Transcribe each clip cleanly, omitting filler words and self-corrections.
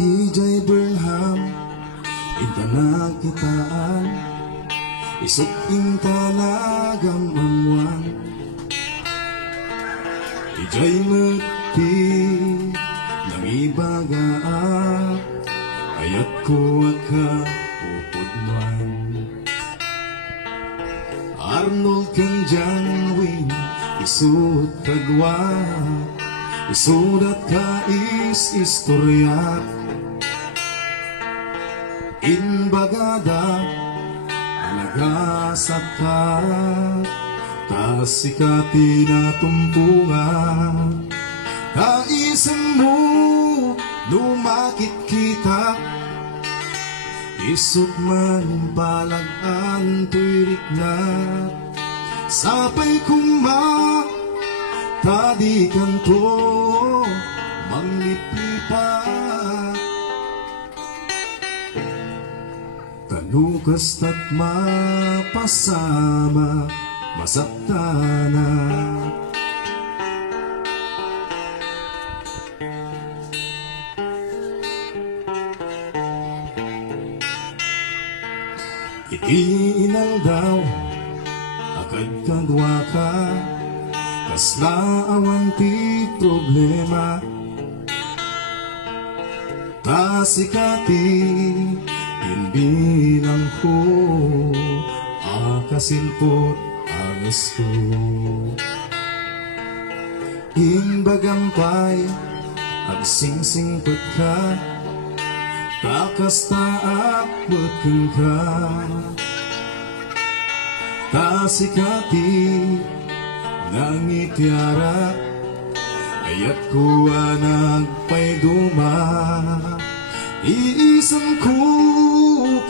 Ijay Burnham, inta nakitaan, isok talagang amuan. Ijay mati, nang ibagaan, ayat ko akapupudman. Arnold Kanjan win, isut kagwa, isudat ka istorya. Inbagada, nagasat ka, tasikati na tumpungan. Kaisang mo, lumakit kita, isut man palagan tuirik na. Sapay kuma, tadi kanto, mangliplipa. Tanukas at mapasama, masaptana. Iinang daw, agad kagwa ka, kasla awan ti problema. Tasikati, hindi lang ko, akasilpot angas ko. Inbagampay, agsingsingpot ka, takas taakbot ka. Tasikati, nangitiara, ayat ko nagpay duma. Iisang ko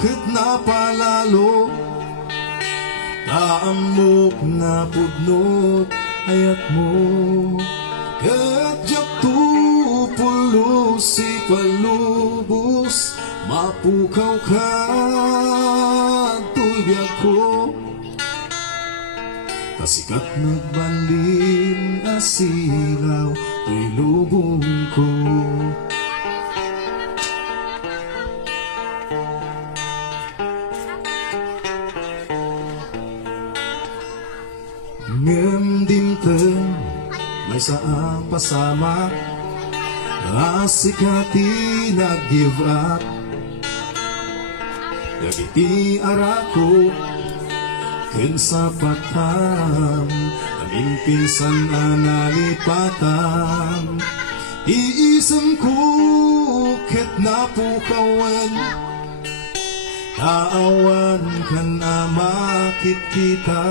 ket napalalo, taamok na pudnot ayat mo. Ket jak tu pulo si palubos, mapukaw ka tuyag ko. Kasikat nagbalin asilaw, tuy lubong ko. Ngem dimten, may saang pasama, asikati nag-give up. Dagiti arako, ken sa patam, aming pinsan nalipatam. Iisang ko ket napukawan, taawan kan amakit kita.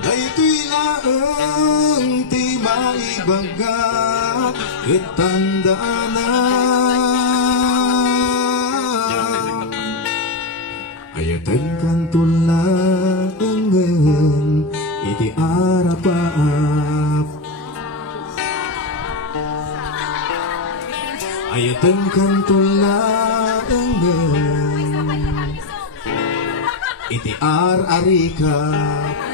Daytoy laeng ti maibaga, ket tandaanan. Ayatan kan tulaengen, iti arapaap. Ayatan kan tulaengen, iti ararikap.